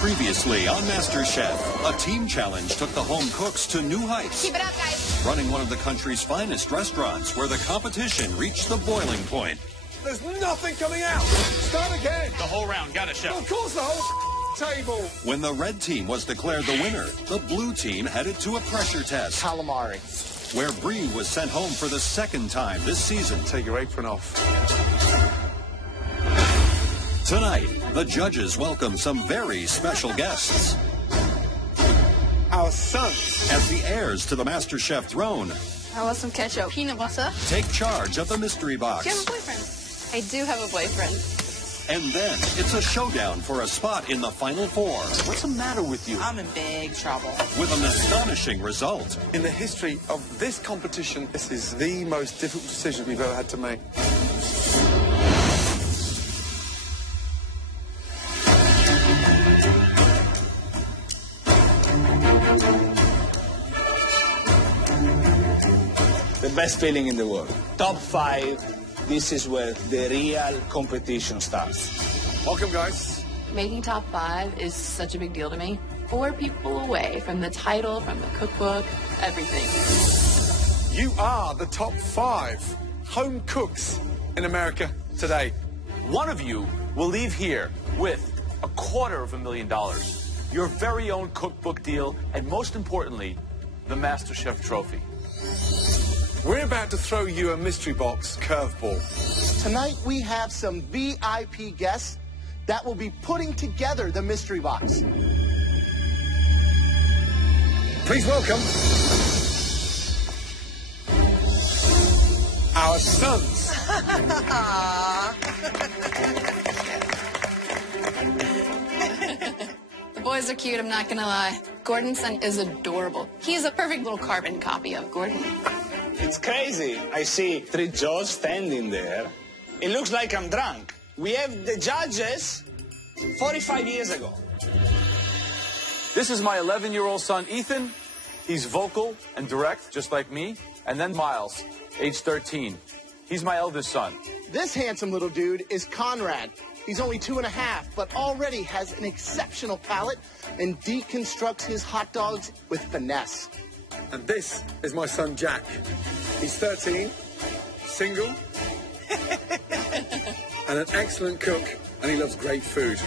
Previously on MasterChef, a team challenge took the home cooks to new heights. Keep it up, guys. Running one of the country's finest restaurants where the competition reached the boiling point. There's nothing coming out. Start again. The whole round. Got it, Chef. Of course, the whole table. When the red team was declared the winner, the blue team headed to a pressure test. Calamari. Where Bree was sent home for the second time this season. Take your apron off. Tonight, the judges welcome some very special guests. Our sons. As the heirs to the MasterChef throne, I want some ketchup. Peanut butter. take charge of the mystery box. Do you have a boyfriend? I do have a boyfriend. And then it's a showdown for a spot in the Final Four. What's the matter with you? I'm in big trouble. With an astonishing result. In the history of this competition, this is the most difficult decision we've ever had to make. The best feeling in the world. Top 5. This is where the real competition starts. Welcome, guys. Making top 5 is such a big deal to me. 4 people away from the title, from the cookbook, everything. You are the top 5 home cooks in America today. One of you will leave here with $250,000, your very own cookbook deal, and most importantly, the MasterChef trophy. We're about to throw you a mystery box curveball. Tonight we have some VIP guests that will be putting together the mystery box. Please welcome our sons. The boys are cute, I'm not gonna lie. Gordon's son is adorable. He's a perfect little carbon copy of Gordon. It's crazy. I see 3 judges standing there. It looks like I'm drunk. We have the judges 45 years ago. This is my 11-year-old son, Ethan. He's vocal and direct, just like me. And then Miles, age 13. He's my eldest son. This handsome little dude is Conrad. He's only 2.5, but already has an exceptional palate and deconstructs his hot dogs with finesse. And this is my son, Jack. He's 13, single, and an excellent cook, and he loves great food.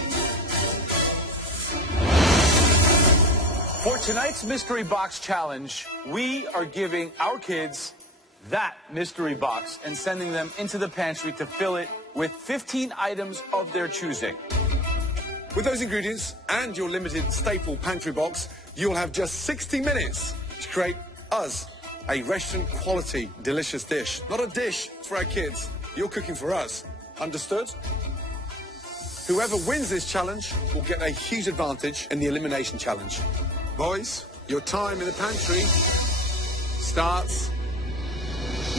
For tonight's Mystery Box Challenge, we are giving our kids that mystery box and sending them into the pantry to fill it with 15 items of their choosing. With those ingredients and your limited staple pantry box, you'll have just 60 minutes to create us a restaurant-quality, delicious dish. Not a dish for our kids. You're cooking for us. Understood? Whoever wins this challenge will get a huge advantage in the elimination challenge. Boys, your time in the pantry starts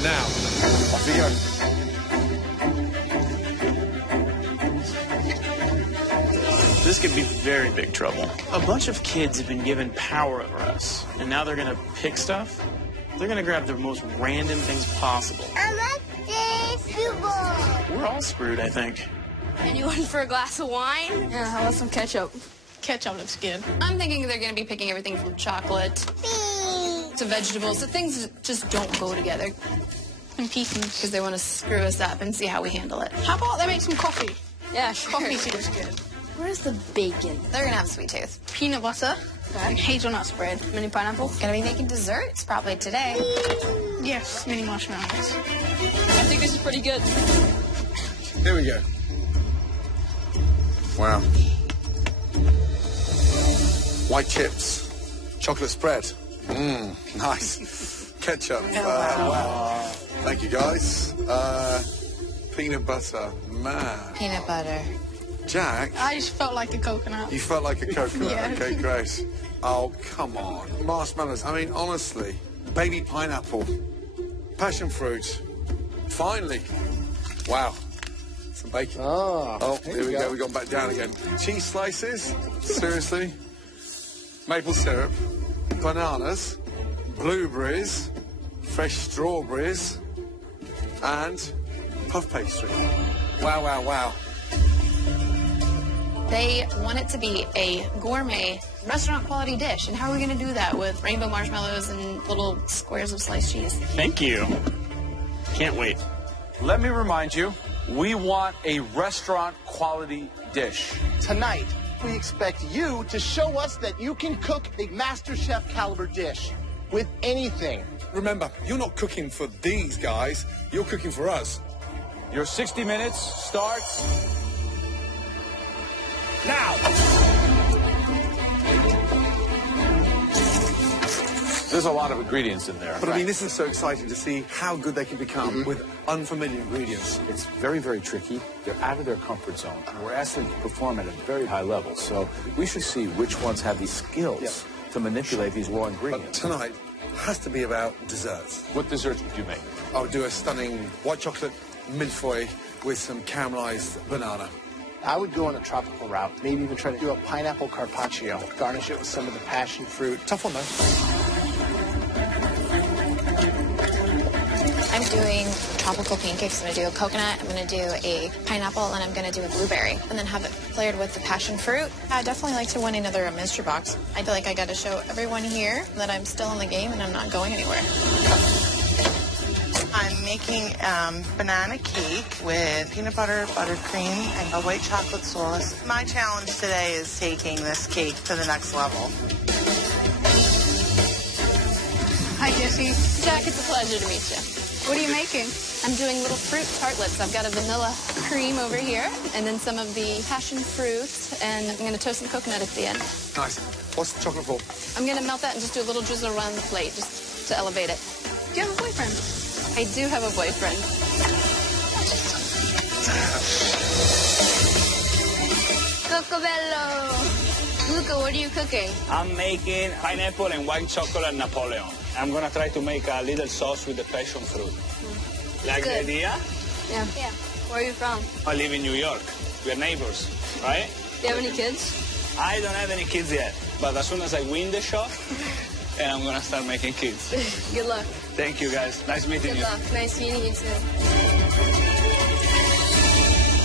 now. Off you go. This could be very big trouble. A bunch of kids have been given power over us, and now they're gonna pick stuff. They're gonna grab the most random things possible. I like this football. We're all screwed, I think. Anyone for a glass of wine? Yeah, how about some ketchup? Ketchup looks good. I'm thinking they're gonna be picking everything from chocolate to vegetables, so things that just don't go together. And pieces. Because they want to screw us up and see how we handle it. How about they make some coffee? Yeah, sure. Coffee seems good. Where's the bacon? They're gonna have sweet tooth. Peanut butter and hazelnut spread. Mini pineapple. Gonna be making desserts probably today. Yes, mini marshmallows. I think this is pretty good. Here we go. Wow. White chips. Chocolate spread. Mmm, nice. Ketchup. Wow. Thank you, guys. Peanut butter. Man. Peanut butter. Jack, I just felt like a coconut. you felt like a coconut. Yeah. Okay, great. Oh, come on. Marshmallows. I mean, honestly. Baby pineapple. Passion fruit. Finally. Wow. Some bacon. Oh, here we go. We got back down again. Cheese slices. Seriously. Maple syrup. Bananas. Blueberries. Fresh strawberries. And puff pastry. Wow, wow, wow. They want it to be a gourmet, restaurant quality dish. And how are we going to do that with rainbow marshmallows and little squares of sliced cheese? Thank you. Can't wait. Let me remind you, we want a restaurant quality dish. Tonight, we expect you to show us that you can cook a MasterChef caliber dish with anything. Remember, you're not cooking for these guys, you're cooking for us. Your 60 minutes starts now. There's a lot of ingredients in there. But I mean, this is so exciting to see how good they can become with unfamiliar ingredients. It's very, very tricky. They're out of their comfort zone. We're asking them to perform at a very high level. So we should see which ones have these skills to manipulate these raw But ingredients. tonight has to be about desserts. What desserts would you make? I would do a stunning white chocolate millefeuille with some caramelized banana. I would go on a tropical route, maybe even try to do a pineapple carpaccio, garnish it with some of the passion fruit. Tough one, though. I'm doing tropical pancakes. I'm going to do a coconut, I'm going to do a pineapple, and I'm going to do a blueberry. And then have it flared with the passion fruit. I definitely like to win another mystery box. I feel like I got to show everyone here that I'm still in the game and I'm not going anywhere. I'm making banana cake with peanut butter, buttercream, and a white chocolate sauce. My challenge today is taking this cake to the next level. Hi, Jesse. Jack, it's a pleasure to meet you. What are you making? I'm doing little fruit tartlets. I've got a vanilla cream over here, and then some of the passion fruit, and I'm going to toast some coconut at the end. Nice. What's the chocolate for? I'm going to melt that and just do a little drizzle around the plate, just to elevate it. Do you have a boyfriend? I do have a boyfriend. Cocobello! Luca, what are you cooking? I'm making pineapple and white chocolate Napoleon. I'm gonna try to make a little sauce with the passion fruit. Like the Good. idea? Yeah. Where are you from? I live in New York. We're neighbors, right? Do you have any kids? I don't have any kids yet, but as soon as I win the shop, and I'm gonna start making kids. Good luck. Thank you, guys. Nice meeting Good you. luck. Nice meeting you, too.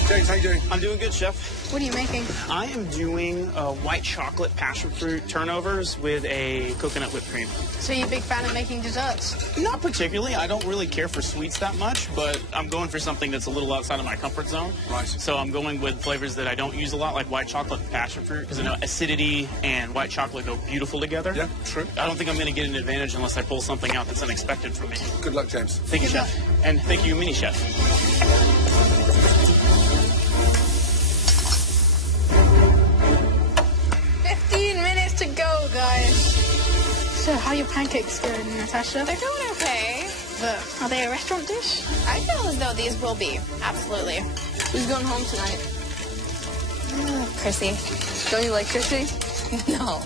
James, how you doing? I'm doing good, Chef. What are you making? I am doing white chocolate passion fruit turnovers with a coconut whipped cream. So you're a big fan of making desserts? Not particularly. I don't really care for sweets that much, but I'm going for something that's a little outside of my comfort zone. Right. So I'm going with flavors that I don't use a lot, like white chocolate and passion fruit, because I know acidity and white chocolate go beautiful together. Yeah, true. I don't think I'm going to get an advantage unless I pull something out that's unexpected for me. Good luck, James. Thank you, Chef. And thank you, Mini Chef. 15 minutes to go, guys. So how are your pancakes doing, Natasha? They're doing okay. But are they a restaurant dish? I feel as though these will be. Absolutely. Who's going home tonight? Chrissy. Don't you like Chrissy? No.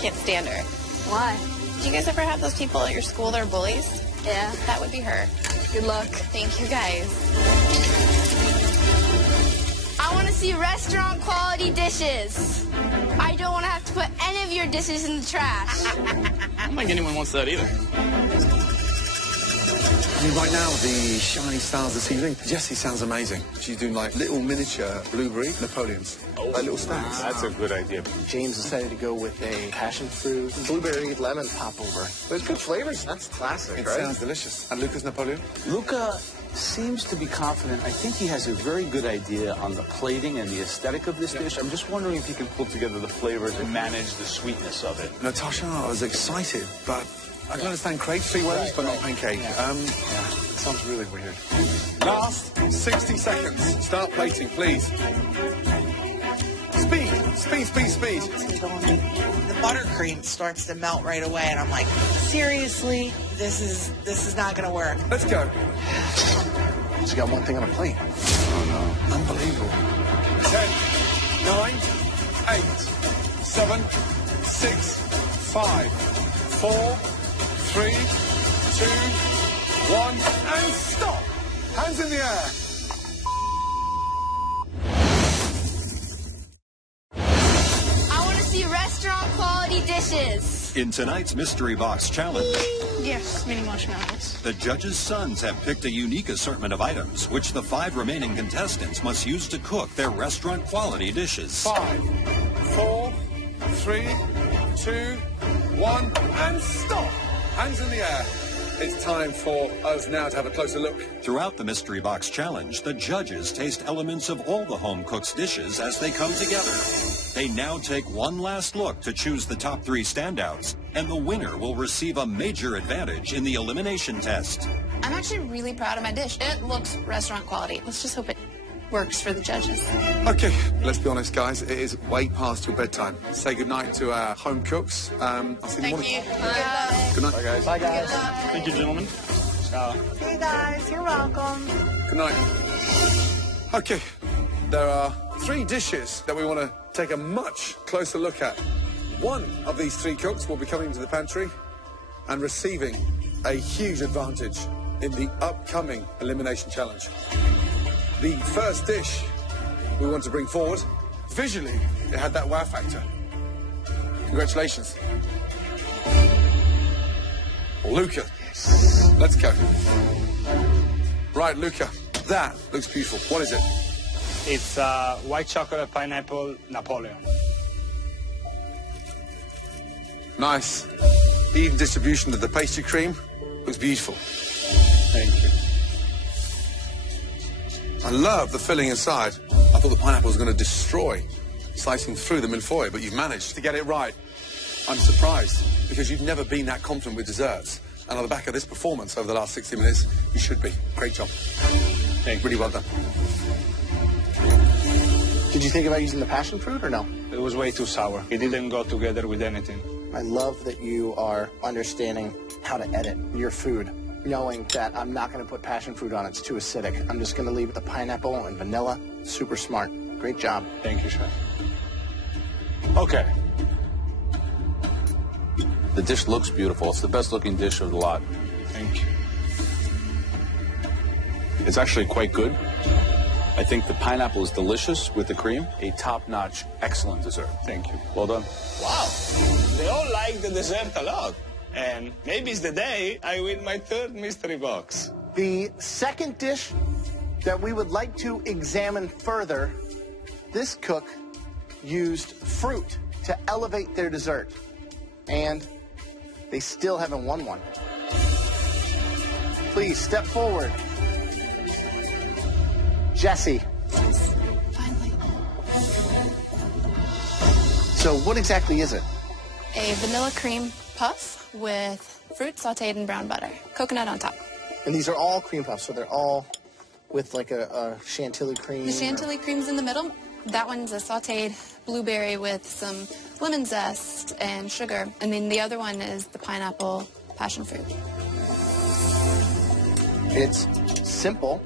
Can't stand her. Why? Do you guys ever have those people at your school that are bullies? Yeah. That would be her. Good luck. Thank you, guys. I want to see restaurant quality dishes. I don't want to have to put any of your dishes in the trash. I don't think anyone wants that either. I mean, right now, the shiny stars of the ceiling. Jessie sounds amazing. She's doing like little miniature blueberry Napoleons. Like little stars. That's a good idea. James decided to go with a passion fruit, blueberry, lemon popover. There's good flavors. That's classic, It right? sounds delicious. And Lucas Napoleon? Luca seems to be confident. I think he has a very good idea on the plating and the aesthetic of this dish. I'm just wondering if he can pull together the flavors and manage the sweetness of it. Natasha, I was excited, but I can understand crepe ways, but not pancake. It sounds really weird. Last 60 seconds. Start plating, please. Speed, speed, speed, speed. The buttercream starts to melt right away, and I'm like, seriously, this is not gonna work. Let's go. She got one thing on her plate. Unbelievable. 10, 9, 8, 7, 6, 5, 4, 3, 2, 1, and stop. Hands in the air. I want to see restaurant quality dishes. In tonight's Mystery Box Challenge, Yes, mini marshmallows. the judges' sons have picked a unique assortment of items, which the 5 remaining contestants must use to cook their restaurant-quality dishes. 5, 4, 3, 2, 1, and stop! Hands in the air. It's time for us now to have a closer look. Throughout the Mystery Box Challenge, the judges taste elements of all the home cook's dishes as they come together. They now take one last look to choose the top 3 standouts, and the winner will receive a major advantage in the elimination test. I'm actually really proud of my dish. It looks restaurant quality. Let's just hope it works for the judges. Okay, let's be honest, guys. It is way past your bedtime. Say goodnight to our home cooks. I'll see you in the morning. Good night. Bye, guys. Bye, guys. Thank you, gentlemen. Hey, guys, you're welcome. Good night. Okay, there are 3 dishes that we want to take a much closer look at. One of these 3 cooks will be coming to the pantry and receiving a huge advantage in the upcoming elimination challenge. The first dish we want to bring forward, visually, it had that wow factor. Congratulations. Luca. Let's go. Right, Luca, that looks beautiful. What is it? It's white chocolate pineapple Napoleon. Nice. Even distribution of the pastry cream looks beautiful. Thank you. I love the filling inside. I thought the pineapple was going to destroy slicing through the millefeuille, but you've managed to get it right. I'm surprised because you've never been that confident with desserts. And on the back of this performance over the last 60 minutes, you should be. Great job. Thank you. Really well done. Did you think about using the passion fruit or no? It was way too sour. It didn't go together with anything. I love that you are understanding how to edit your food, knowing that I'm not going to put passion fruit on. It's too acidic. I'm just going to leave it the pineapple and vanilla. Super smart. Great job. Thank you, chef. Okay. The dish looks beautiful. It's the best looking dish of the lot. Thank you. It's actually quite good. I think the pineapple is delicious with the cream. A top-notch, excellent dessert. Thank you. Well done. Wow. They all like the dessert a lot. And maybe it's the day I win my 3rd mystery box. The second dish that we would like to examine further, this cook used fruit to elevate their dessert. And they still haven't won one. Please step forward. Jesse. Finally. So what exactly is it? A vanilla cream puff with fruit sauteed in brown butter. Coconut on top. And these are all cream puffs, so they're all with like a chantilly cream? The chantilly cream's in the middle. That one's a sauteed blueberry with some lemon zest and sugar. And then the other one is the pineapple passion fruit. It's simple,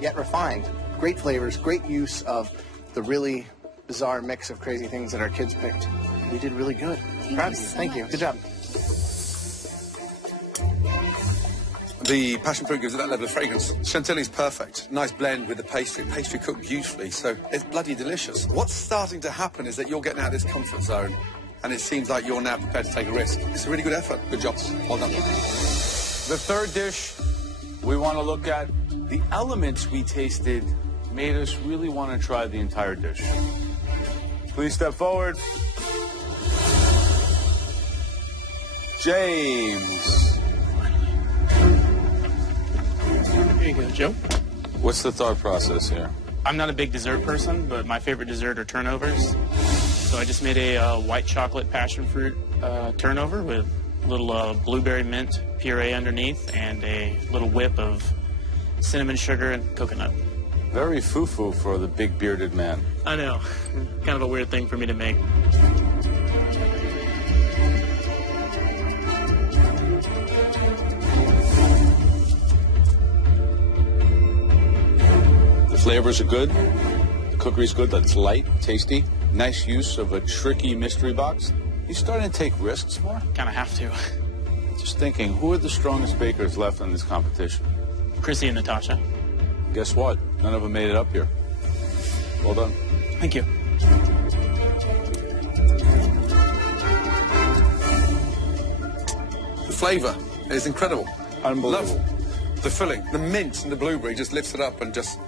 yet refined. Great flavors, great use of the really bizarre mix of crazy things that our kids picked. We did really good. Proud of you. Thank you. Good job. The passion fruit gives it that level of fragrance. Chantilly's perfect. Nice blend with the pastry. Pastry cooked beautifully, so it's bloody delicious. What's starting to happen is that you're getting out of this comfort zone, and it seems like you're now prepared to take a risk. It's a really good effort. Good job. Well done. The third dish we want to look at, the elements we tasted made us really want to try the entire dish. Please step forward. James. There you go, Joe. What's the thought process here? I'm not a big dessert person, but my favorite dessert are turnovers. So I just made a white chocolate passion fruit turnover with a little blueberry mint puree underneath and a little whip of cinnamon sugar and coconut. Very foo-foo for the big bearded man. I know. Kind of a weird thing for me to make. The flavors are good. The cookery's good. That's light, tasty. Nice use of a tricky mystery box. You starting to take risks more? Kind of have to. Just thinking, who are the strongest bakers left in this competition? Chrissy and Natasha. Guess what? None of them made it up here. Well done. Thank you. flavour is incredible. Unbelievable. Love the filling. The mint and the blueberry just lifts it up and just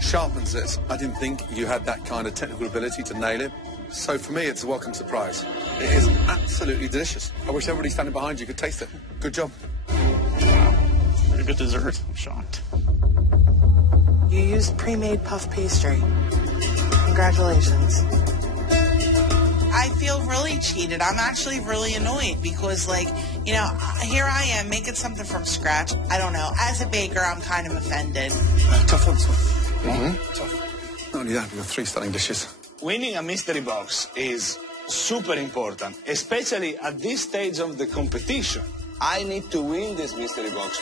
sharpens it. I didn't think you had that kind of technical ability to nail it. So for me, it's a welcome surprise. It is absolutely delicious. I wish everybody standing behind you could taste it. Good job. Very good dessert. I'm shocked. You used pre-made puff pastry. Congratulations. I feel really cheated. I'm actually really annoyed because, like, you know, here I am making something from scratch. I don't know. As a baker, I'm kind of offended. Tough one, Tough. Not only that, we've got 3 stunning dishes. Winning a mystery box is super important, especially at this stage of the competition. I need to win this mystery box.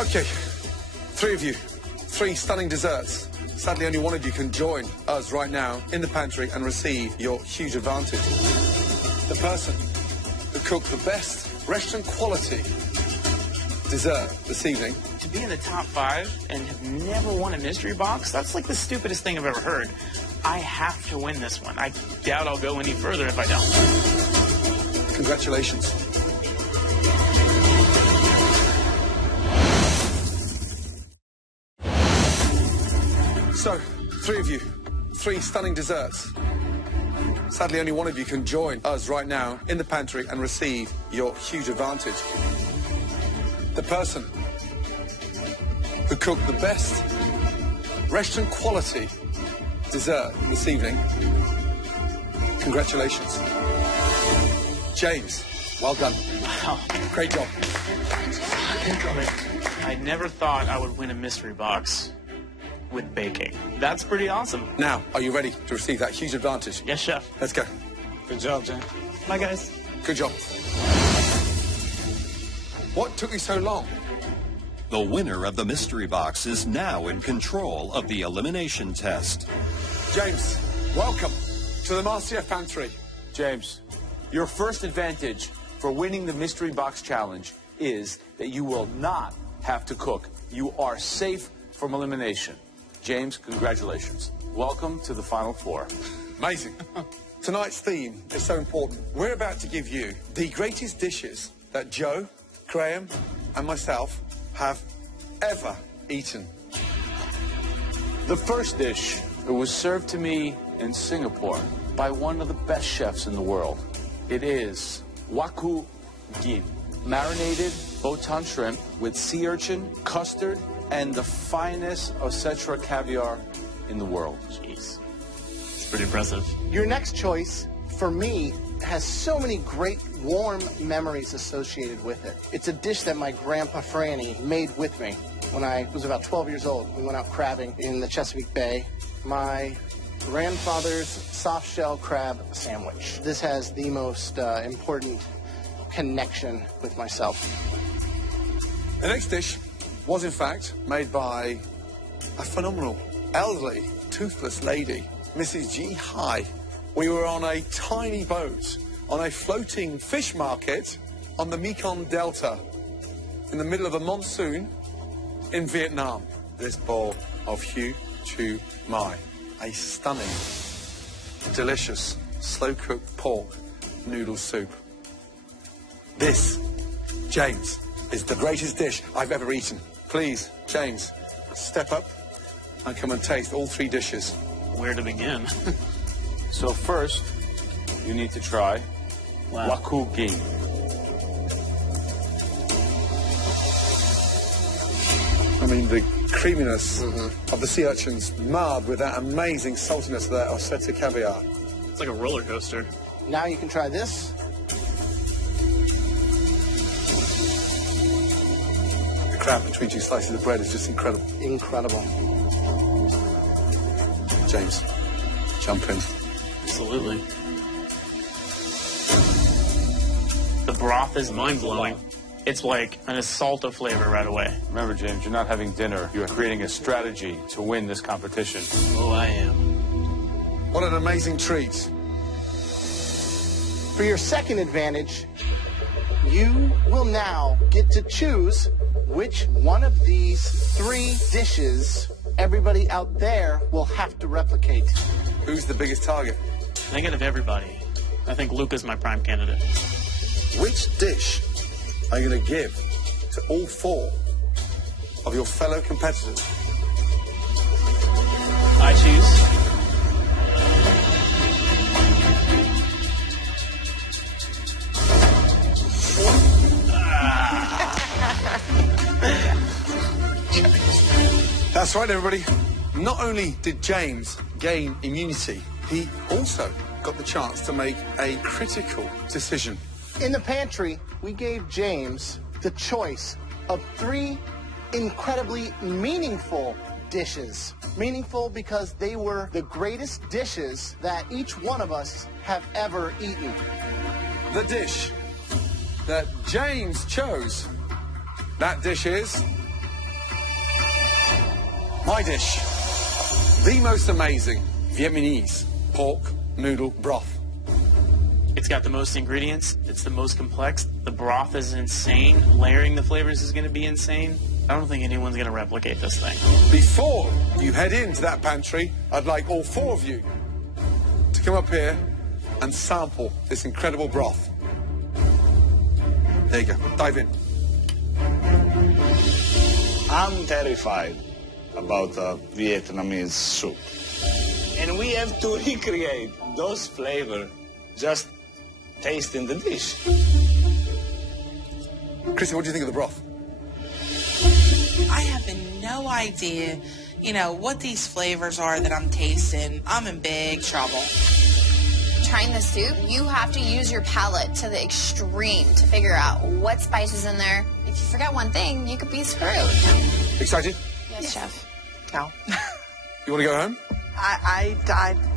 Okay, 3 of you, 3 stunning desserts. Sadly, only one of you can join us right now in the pantry and receive your huge advantage. The person who cooked the best restaurant quality dessert this evening. To be in the top 5 and have never won a mystery box, that's like the stupidest thing I've ever heard. I have to win this one. I doubt I'll go any further if I don't. Congratulations. So, 3 of you, 3 stunning desserts. Sadly, only one of you can join us right now in the pantry and receive your huge advantage. The person who cooked the best restaurant quality dessert this evening. Congratulations. James, well done. Wow. Great job. I never thought I would win a mystery box with baking. That's pretty awesome. Now, are you ready to receive that huge advantage? Yes, chef. Let's go. Good job, Jen. Bye, guys. Good job. What took you so long? The winner of the mystery box is now in control of the elimination test. James, welcome to the MasterChef pantry. James, your first advantage for winning the mystery box challenge is that you will not have to cook. You are safe from elimination. James, congratulations. Welcome to the Final 4. Amazing. Tonight's theme is so important. We're about to give you the greatest dishes that Joe, Graham, and myself have ever eaten. The first dish was served to me in Singapore by one of the best chefs in the world. It is waku gin, marinated botan shrimp with sea urchin, custard, and the finest Osetra caviar in the world. Jeez. It's pretty impressive. Your next choice, for me, has so many great warm memories associated with it. It's a dish that my grandpa Franny made with me when I was about 12 years old. We went out crabbing in the Chesapeake Bay. My grandfather's soft shell crab sandwich. This has the most important connection with myself. The next dish was, in fact, made by a phenomenal, elderly, toothless lady, Mrs. G. Hai. We were on a tiny boat on a floating fish market on the Mekong Delta in the middle of a monsoon in Vietnam. This bowl of Hu Chu Mai, a stunning, delicious, slow-cooked pork noodle soup. This, James, is the greatest dish I've ever eaten. Please, James, step up and come and taste all 3 dishes. Where to begin? So first, you need to try waku gin. I mean, the creaminess of the sea urchins marred with that amazing saltiness of that Osetra caviar. It's like a roller coaster. Now you can try this. The crab between 2 slices of bread is just incredible. Incredible. James, jump in. Absolutely. The broth is mind-blowing. It's like an assault of flavor right away. Remember, James, you're not having dinner. You're creating a strategy to win this competition. Oh, I am. What an amazing treat. For your second advantage, you will now get to choose which one of these 3 dishes everybody out there will have to replicate. Who's the biggest target? Thinking of everybody. I think Luca's my prime candidate. Which dish are you going to give to all 4 of your fellow competitors? I choose. That's right, everybody. Not only did James gain immunity, he also got the chance to make a critical decision. In the pantry, we gave James the choice of 3 incredibly meaningful dishes. Meaningful because they were the greatest dishes that each one of us have ever eaten. The dish that James chose, that dish is my dish. The most amazing Vietnamese pork noodle broth. It's got the most ingredients. It's the most complex. The broth is insane. Layering the flavors is going to be insane. I don't think anyone's going to replicate this thing. Before you head into that pantry, I'd like all 4 of you to come up here and sample this incredible broth. There you go. Dive in. I'm terrified about Vietnamese soup. And we have to recreate those flavors just tasting the dish. Chrissy, what do you think of the broth? I have no idea, what these flavors are that I'm tasting. I'm in big trouble. Trying the soup, you have to use your palate to the extreme to figure out what spices in there. If you forget one thing, you could be screwed. Excited? Yes, Chef. No. You want to go home? I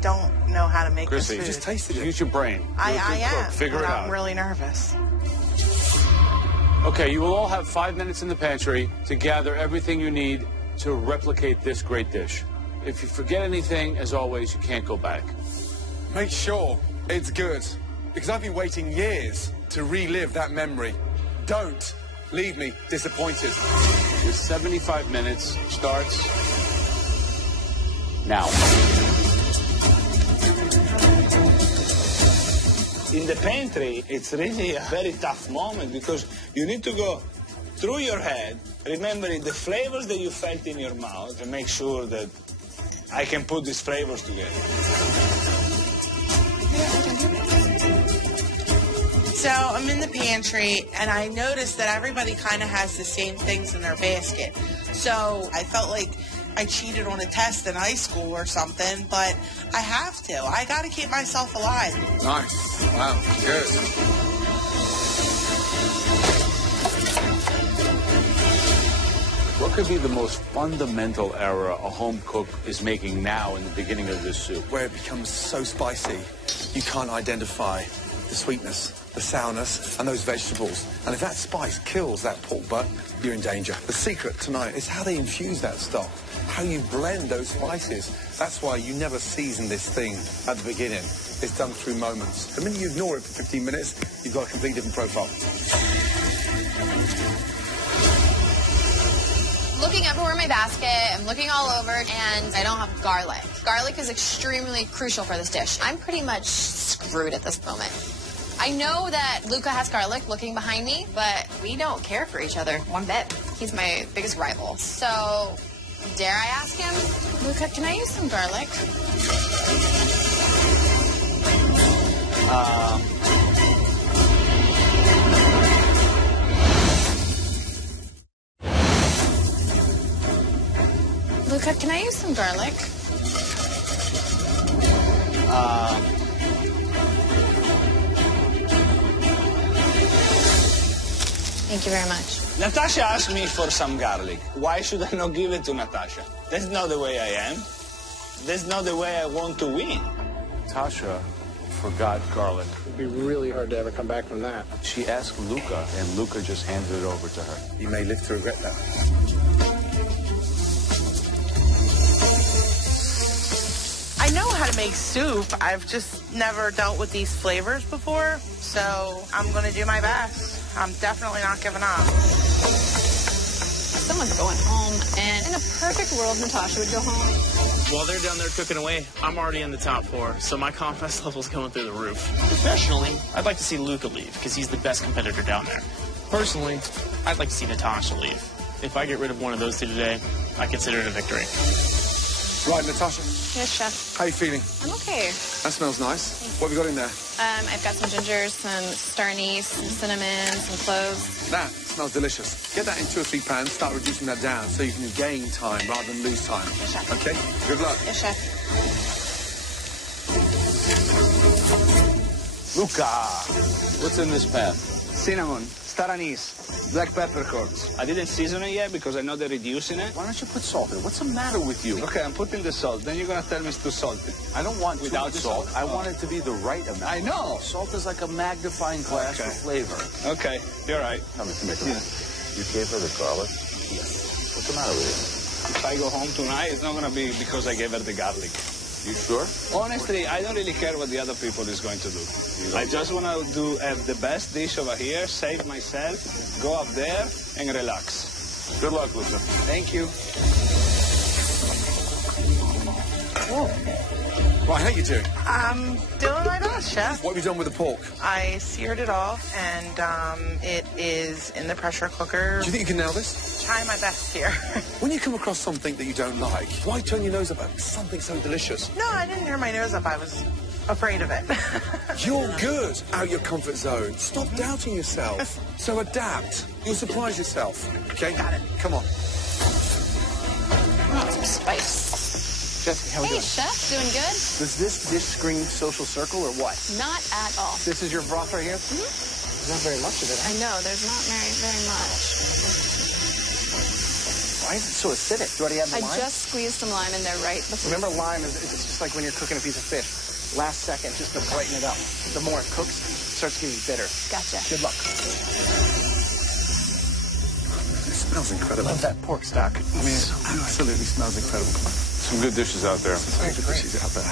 don't know how to make this Chrissy, food. Just tasted it. Use your brain. I am. Figure it out. I'm really nervous. Okay, you will all have 5 minutes in the pantry to gather everything you need to replicate this great dish. If you forget anything, as always, you can't go back. Make sure it's good, because I've been waiting years to relive that memory. Don't leave me disappointed. Your 75 minutes starts now. In the pantry, it's really a very tough moment because you need to go through your head, remembering the flavors that you felt in your mouth, and make sure that I can put these flavors together. So I'm in the pantry, and I noticed that everybody kind of has the same things in their basket. So I felt like I cheated on a test in high school or something, but I have to. I got to keep myself alive. Nice. Wow. Good. What could be the most fundamental error a home cook is making now in the beginning of this soup? Where it becomes so spicy, you can't identify the sweetness, the sourness, and those vegetables. And if that spice kills that pork butt, you're in danger. The secret tonight is how they infuse that stock, how you blend those spices. That's why you never season this thing at the beginning. It's done through moments. The minute you ignore it for 15 minutes, you've got a completely different profile. Looking everywhere in my basket, I'm looking all over, and I don't have garlic. Garlic is extremely crucial for this dish. I'm pretty much screwed at this moment. I know that Luca has garlic looking behind me, but we don't care for each other one bit. He's my biggest rival. So, dare I ask him, Luca, can I use some garlic? Luca, can I use some garlic? Thank you very much. Natasha asked me for some garlic. Why should I not give it to Natasha? That's not the way I am. That's not the way I want to win. Natasha forgot garlic. It'd be really hard to ever come back from that. She asked Luca, and Luca just handed it over to her. You may live to regret that. I know how to make soup. I've just never dealt with these flavors before, so I'm going to do my best. I'm definitely not giving up. Someone's going home, and in a perfect world, Natasha would go home. While they're down there cooking away, I'm already in the top 4, so my confidence level's going through the roof. Professionally, I'd like to see Luca leave, because he's the best competitor down there. Personally, I'd like to see Natasha leave. If I get rid of one of those two today, I consider it a victory. Right, Natasha. Yes, chef. How you feeling? I'm okay. That smells nice. What have you got in there? I've got some ginger, some star anise, some cinnamon, some cloves. That smells delicious. Get that in 2 or 3 pans, start reducing that down so you can gain time rather than lose time. Yes, chef. Okay? Good luck. Yes, chef. Luca, what's in this pan? Cinnamon, star anise, black peppercorns. I didn't season it yet because I know they're reducing it. Why don't you put salt in it? What's the matter with you? Okay, I'm putting the salt. Then you're going to tell me it's too salty. I don't want Without too much salt. I want it to be the right amount. I know. Salt is like a magnifying glass for flavor. Okay, you're right. Come here. You gave her the garlic? Yes. What's the matter with you? If I go home tonight, it's not going to be because I gave her the garlic. You sure? Honestly, I don't really care what the other people is going to do. I just want to have the best dish over here, save myself, go up there, and relax. Good luck, Luca. Thank you. Right, how you doing? I'm doing my best, chef. What have you done with the pork? I seared it off, and it is in the pressure cooker. Do you think you can nail this? Try my best here. When you come across something that you don't like, why turn your nose up at something so delicious? No, I didn't turn my nose up. I was afraid of it. You're good. Out your comfort zone. Stop doubting yourself. So adapt. You'll surprise yourself. Okay? Got it. Come on. Want some spice. Jesse, how we Hey, doing? chef, doing good? Does this dish scream social circle or what? Not at all. This is your broth right here? Mm-hmm. There's not very much of it. I know, there's not very much. Why is it so acidic? Do you already have the I lime? just squeezed some lime in there right before. Remember, lime is it's just like when you're cooking a piece of fish. Last second, just to brighten it up. The more it cooks, it starts getting bitter. Gotcha. Good luck. It smells incredible. Love that pork stock. I mean, it absolutely smells incredible. Some good dishes out there. Some good dishes out there.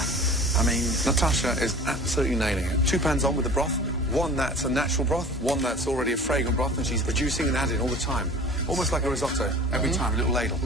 I mean, Natasha is absolutely nailing it. 2 pans on with the broth. One that's a natural broth, one that's already a fragrant broth, and she's reducing and adding all the time. Almost like a risotto. Every time, a little ladle.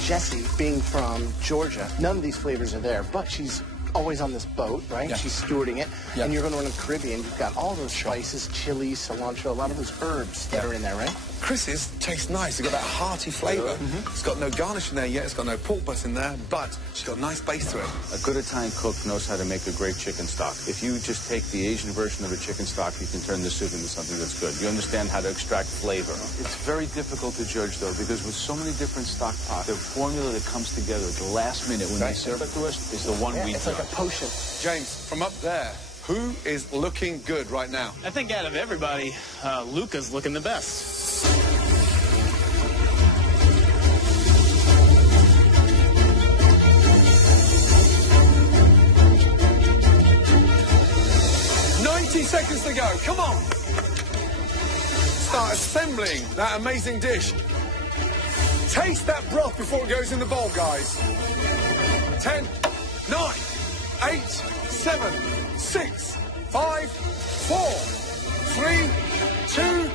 Jessie, being from Georgia, none of these flavors are there, but she's always on this boat, right? Yeah. She's stewarding it. Yeah. And you're going to run in the Caribbean. You've got all those spices, chili, cilantro, a lot of those herbs that are in there, right? Chris's tastes nice. It's got that hearty flavour. It's got no garnish in there yet. It's got no pork butt in there, but she's got a nice base to it. A good Italian cook knows how to make a great chicken stock. If you just take the Asian version of a chicken stock, you can turn the soup into something that's good. You understand how to extract flavor. It's very difficult to judge, though, because with so many different stock pots, the formula that comes together at the last minute when they serve it to us is the one we It's like a potion. James, from up there, who is looking good right now? I think out of everybody, Luca's looking the best. Seconds to go. Come on. Start assembling that amazing dish. Taste that broth before it goes in the bowl, guys. 10, 9, 8, 7, 6, 5, 4, 3, 2,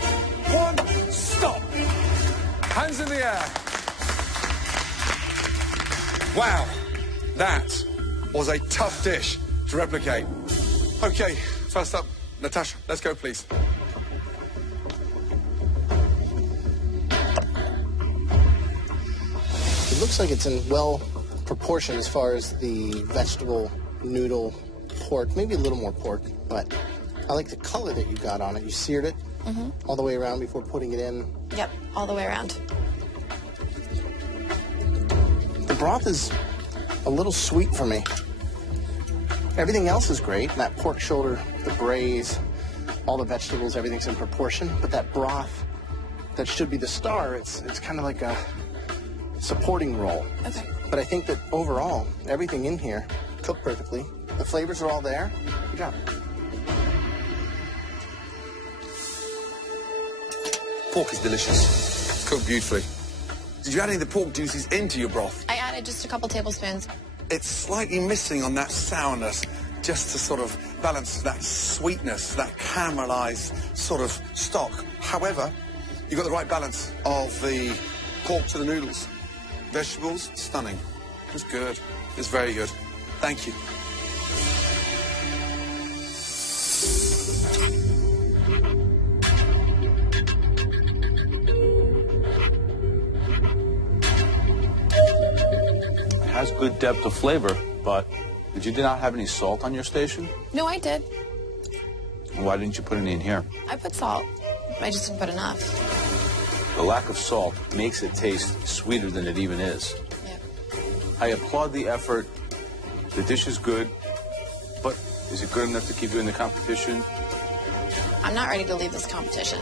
1. Stop. Hands in the air. Wow. That was a tough dish to replicate. Okay, first up, Natasha, let's go, please. It looks like it's in well proportion as far as the vegetable, noodle, pork, maybe a little more pork, but I like the color that you got on it. You seared it all the way around before putting it in. Yep, all the way around. The broth is a little sweet for me. Everything else is great. That pork shoulder, the braise, all the vegetables, everything's in proportion. But that broth, that should be the star, it's kind of like a supporting role. Okay. But I think that overall, everything in here cooked perfectly. The flavors are all there. Good job. Pork is delicious. It's cooked beautifully. Did you add any of the pork juices into your broth? I added just a couple tablespoons. It's slightly missing on that sourness, just to sort of balance that sweetness, that caramelized sort of stock. However, you got the right balance of the pork to the noodles. Vegetables, stunning. It's good. It's very good. Thank you. has good depth of flavor, but did you not have any salt on your station? No, I did. Why didn't you put any in here? I put salt. I just didn't put enough. The lack of salt makes it taste sweeter than it even is. Yeah. I applaud the effort. The dish is good, but is it good enough to keep you in the competition? I'm not ready to leave this competition.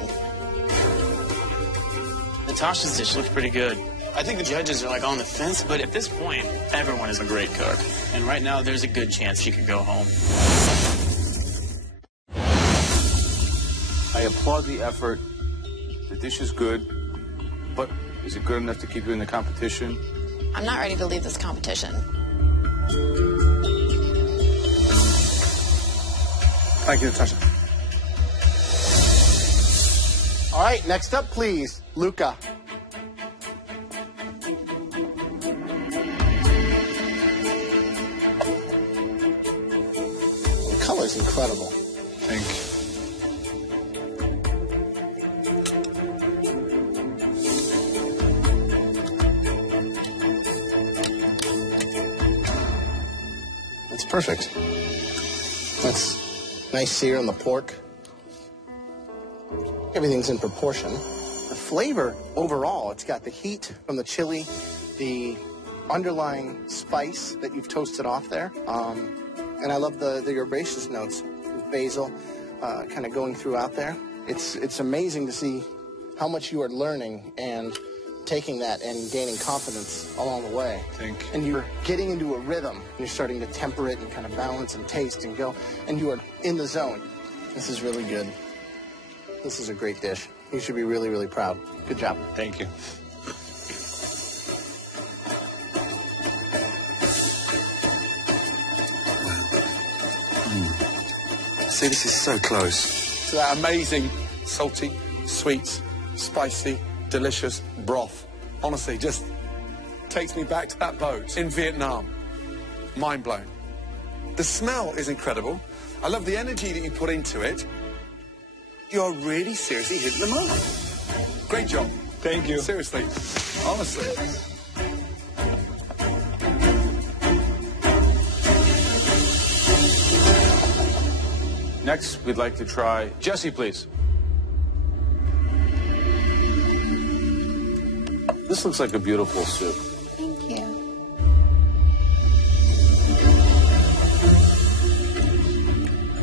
Natasha's dish looks pretty good. I think the judges are like on the fence, but at this point, everyone is a great cook. And right now, there's a good chance she could go home. I applaud the effort. The dish is good, but is it good enough to keep you in the competition? I'm not ready to leave this competition. Thank you, Natasha. All right, next up, please, Luca. The color's incredible. Thank It's perfect. That's nice sear on the pork. Everything's in proportion. The flavor overall, it's got the heat from the chili, the underlying spice that you've toasted off there. And I love the herbaceous notes with basil kind of going throughout there. It's amazing to see how much you are learning and taking that and gaining confidence along the way. And you're getting into a rhythm. You're starting to temper it and kind of balance and taste and go. And you are in the zone. This is really good. This is a great dish. You should be really, really proud. Good job. Thank you. See, this is so close to that amazing, salty, sweet, spicy, delicious broth. Honestly, just takes me back to that boat in Vietnam. Mind blown. The smell is incredible. I love the energy that you put into it. You're really seriously hitting the mark. Great job. Thank you. Seriously. Honestly. Next, we'd like to try Jesse, please. This looks like a beautiful soup. Thank you.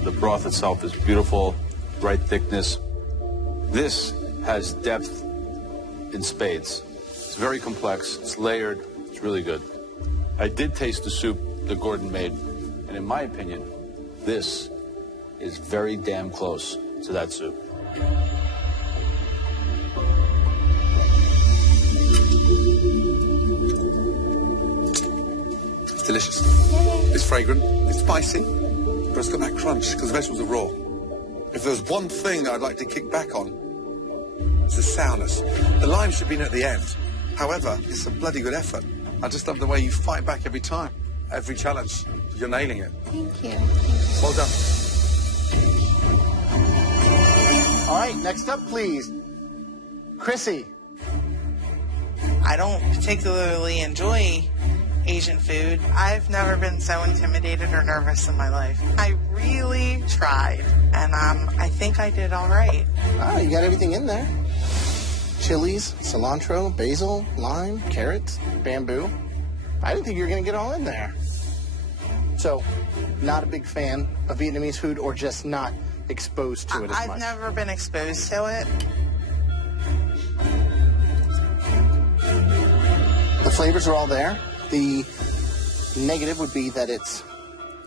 The broth itself is beautiful, right thickness. This has depth in spades. It's very complex, it's layered, it's really good. I did taste the soup that Gordon made, and in my opinion, this is very damn close to that soup. It's delicious. It's fragrant. It's spicy. But it's got that crunch because the vegetables are raw. If there's one thing that I'd like to kick back on, it's the sourness. The lime should be in at the end. However, it's a bloody good effort. I just love the way you fight back every time. Every challenge, you're nailing it. Thank you. Well done. All right, next up, please, Chrissy. I don't particularly enjoy Asian food. I've never been so intimidated or nervous in my life. I really tried, and I think I did all right. Ah, you got everything in there. Chilies, cilantro, basil, lime, carrots, bamboo. I didn't think you were going to get all in there. So, not a big fan of Vietnamese food or just not exposed to it as much? I've never been exposed to it. The flavors are all there. The negative would be that it's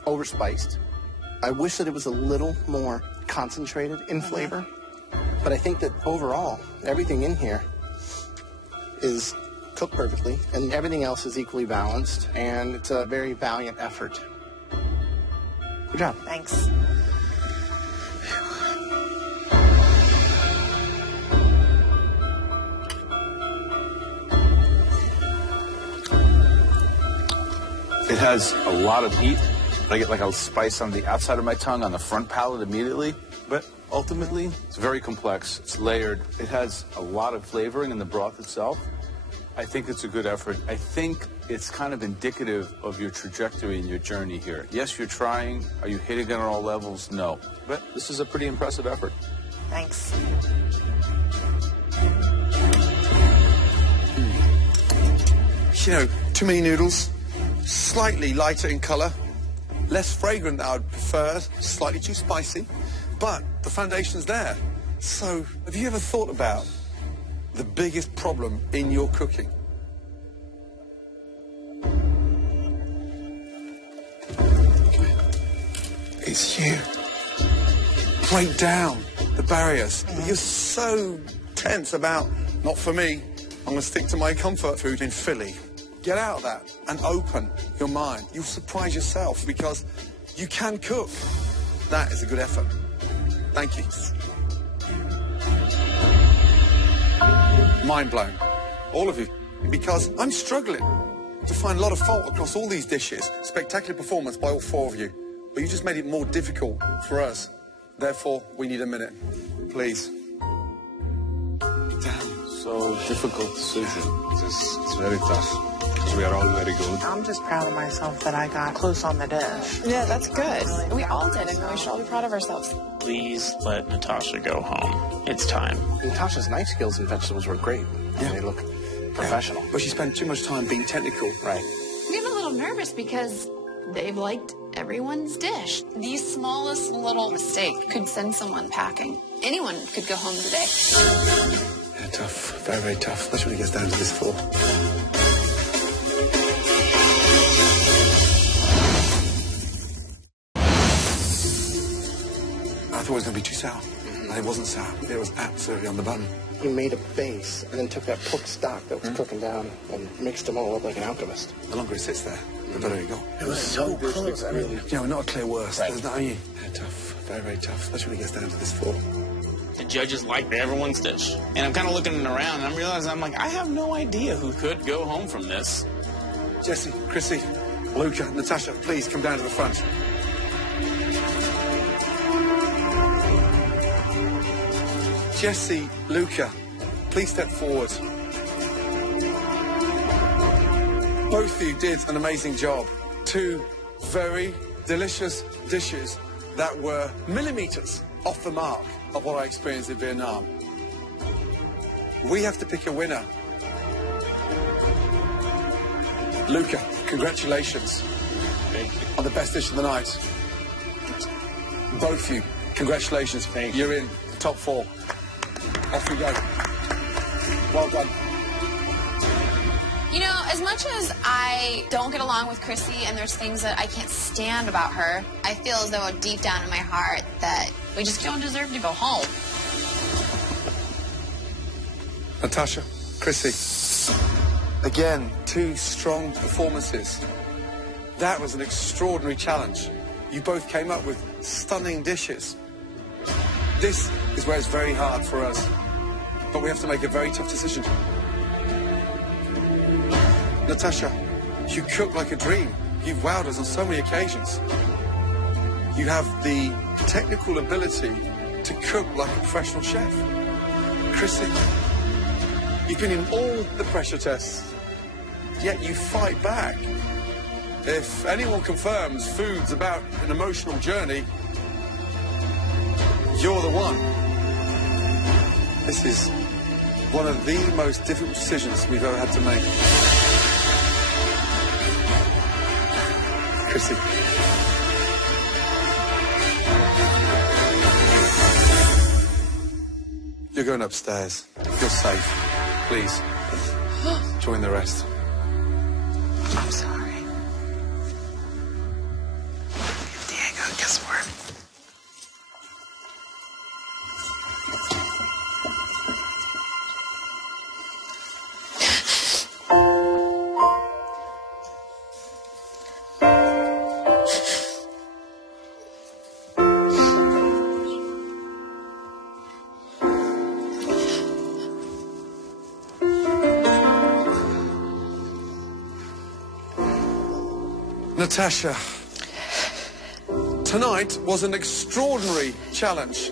overspiced. I wish that it was a little more concentrated in flavor. But I think that overall, everything in here is cooked perfectly, and everything else is equally balanced, and it's a very valiant effort. Good job. Thanks. It has a lot of heat. I get like a spice on the outside of my tongue, on the front palate immediately. But ultimately, it's very complex. It's layered. It has a lot of flavoring in the broth itself. I think it's a good effort. I think it's kind of indicative of your trajectory and your journey here. Yes, you're trying. Are you hitting it on all levels? No. But this is a pretty impressive effort. Thanks. You know, too many noodles, slightly lighter in color, less fragrant than I would prefer, slightly too spicy, but the foundation's there. So, have you ever thought about the biggest problem in your cooking? It's you. Break down the barriers. You're so tense about, not for me, I'm going to stick to my comfort food in Philly. Get out of that and open your mind. You'll surprise yourself because you can cook. That is a good effort. Thank you. Mind blown. All of you. Because I'm struggling to find a lot of fault across all these dishes. Spectacular performance by all four of you. But you just made it more difficult for us. Therefore, we need a minute. Please. Damn. So, difficult decision. It's very tough. We are all very good. I'm just proud of myself that I got close on the dish. Yeah, that's good. We all did, and we should all be proud of ourselves. Please let Natasha go home. It's time. Natasha's knife skills and vegetables were great. Yeah. They look professional. But she spent too much time being technical. Right. I'm getting a little nervous because they've liked everyone's dish. The smallest little mistake could send someone packing. Anyone could go home today. Yeah, tough. Very, very tough. Especially when it gets down to this floor. I thought it was going to be too sour. And it wasn't sour. It was absolutely on the button. He made a base and then took that pork stock that was cooking down and mixed them all up like an alchemist. The longer it sits there, the better it got. It was so close. I mean, You know, not a clear worst. Right. There's not only... Yeah, tough. Very, very tough. Especially when it gets down to this floor. The judges liked everyone's dish. And I'm kind of looking around and I'm realizing, I'm like, I have no idea who could go home from this. Jesse, Chrissy, Luca, Natasha, please come down to the front. Jesse, Luca, please step forward. Both of you did an amazing job. Two very delicious dishes that were millimeters off the mark of what I experienced in Vietnam. We have to pick a winner. Luca, congratulations on the best dish of the night. Both of you, congratulations. You're in the top four. Off we go. Well done. You know, as much as I don't get along with Chrissy and there's things that I can't stand about her, I feel as though deep down in my heart that we just don't deserve to go home. Natasha, Chrissy, again, two strong performances. That was an extraordinary challenge. You both came up with stunning dishes. This is where it's very hard for us, but we have to make a very tough decision. Natasha, you cook like a dream. You've wowed us on so many occasions. You have the technical ability to cook like a professional chef. Chrissy, you've been in all the pressure tests, yet you fight back. If anyone confirms food's about an emotional journey, you're the one. This is one of the most difficult decisions we've ever had to make. Chrissy. You're going upstairs. You're safe. Please, join the rest. I'm sorry. Diego, guess what? Natasha, tonight was an extraordinary challenge.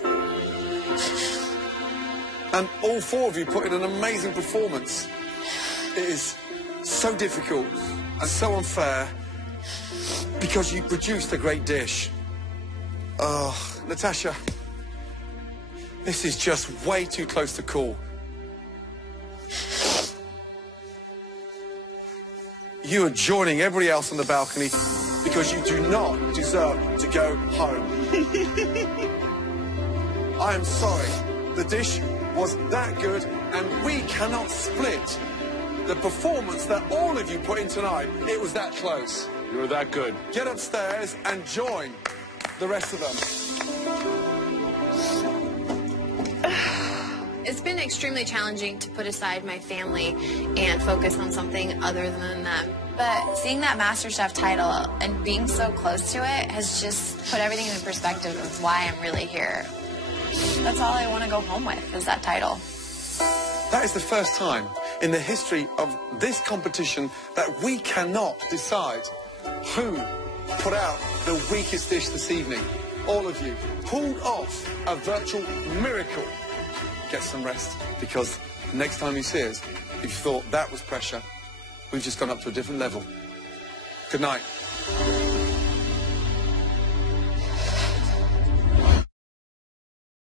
And all four of you put in an amazing performance. It is so difficult and so unfair because you produced a great dish. Oh, Natasha, this is just way too close to call. You are joining everybody else on the balcony because you do not deserve to go home. I am sorry. The dish was that good and we cannot split the performance that all of you put in tonight. It was that close. You were that good. Get upstairs and join the rest of them. It's been extremely challenging to put aside my family and focus on something other than them. But seeing that MasterChef title and being so close to it has just put everything into perspective of why I'm really here. That's all I want to go home with, is that title. That is the first time in the history of this competition that we cannot decide who put out the weakest dish this evening. All of you pulled off a virtual miracle. Get some rest, because next time you see us, if you thought that was pressure, we've just gone up to a different level. Good night.